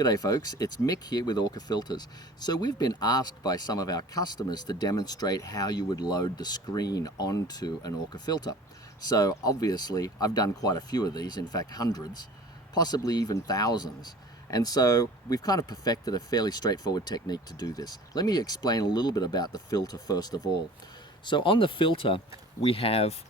G'day folks, it's Mick here with OrcaFilters. So we've been asked by some of our customers to demonstrate how you would load the screen onto an OrcaFilter. So obviously I've done quite a few of these, in fact hundreds, possibly even thousands. And so we've kind of perfected a fairly straightforward technique to do this. Let me explain a little bit about the filter first of all. So on the filter we have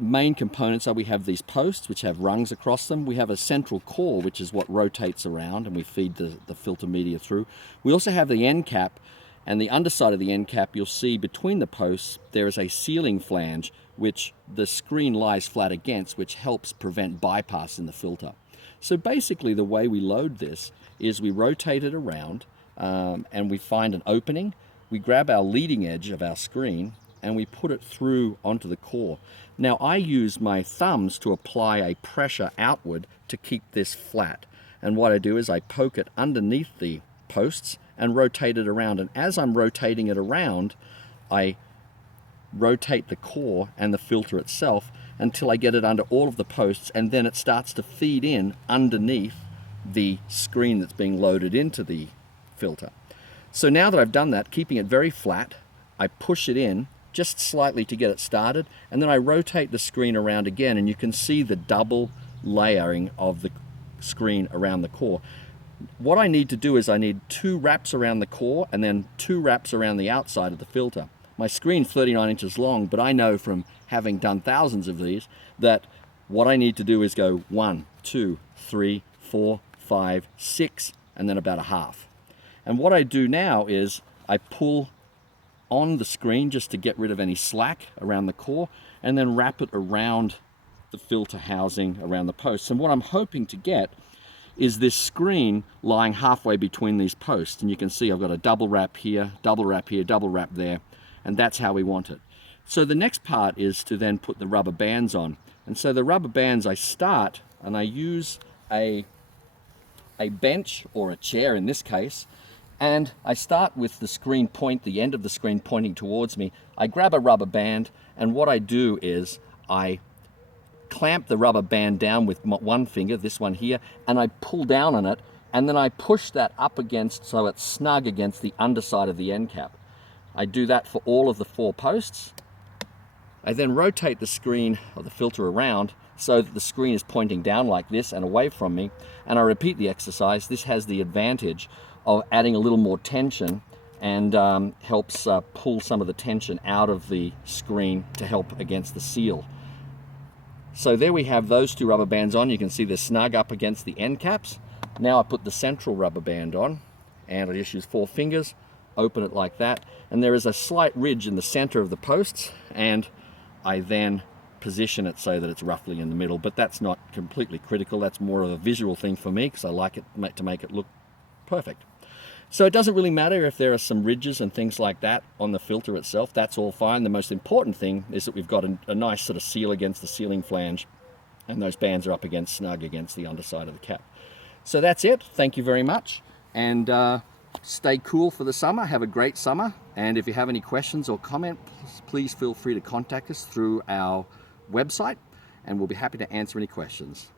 main components. So we have these posts which have rungs across them. We have a central core which is what rotates around and we feed the filter media through. We also have the end cap, and the underside of the end cap you'll see between the posts there is a sealing flange which the screen lies flat against, which helps prevent bypass in the filter. So basically the way we load this is we rotate it around and we find an opening. We grab our leading edge of our screen and we put it through onto the core. Now I use my thumbs to apply a pressure outward to keep this flat. And what I do is I poke it underneath the posts and rotate it around. And as I'm rotating it around, I rotate the core and the filter itself until I get it under all of the posts, and then it starts to feed in underneath the screen that's being loaded into the filter. So now that I've done that, keeping it very flat, I push it in just slightly to get it started, and then I rotate the screen around again, and you can see the double layering of the screen around the core. What I need to do is I need 2 wraps around the core and then 2 wraps around the outside of the filter. My screen's 39 inches long, but I know from having done thousands of these that what I need to do is go 1, 2, 3, 4, 5, 6, and then about a half. And what I do now is I pull on the screen just to get rid of any slack around the core, and then wrap it around the filter housing around the posts. And what I'm hoping to get is this screen lying halfway between these posts. And you can see I've got a double wrap here, double wrap here, double wrap there, and that's how we want it. So the next part is to then put the rubber bands on. And so the rubber bands, I start and I use a bench or a chair in this case, and I start with the end of the screen pointing towards me. I grab a rubber band, and what I do is I clamp the rubber band down with one finger, this one here, and I pull down on it, and then I push that up against so it's snug against the underside of the end cap. I do that for all of the 4 posts. I then rotate the screen or the filter around so that the screen is pointing down like this and away from me, and I repeat the exercise. This has the advantage of adding a little more tension and helps pull some of the tension out of the screen to help against the seal. So there we have those 2 rubber bands on. You can see they're snug up against the end caps. Now I put the central rubber band on, and I just use 4 fingers, open it like that, and there is a slight ridge in the center of the posts, and I then position it so that it's roughly in the middle, but that's not completely critical. That's more of a visual thing for me because I like it to make it look perfect. So it doesn't really matter if there are some ridges and things like that on the filter itself. That's all fine. The most important thing is that we've got a nice sort of seal against the sealing flange, and those bands are up against snug against the underside of the cap. So that's it. Thank you very much, and stay cool for the summer. Have a great summer, and if you have any questions or comments, please feel free to contact us through our website, and we'll be happy to answer any questions.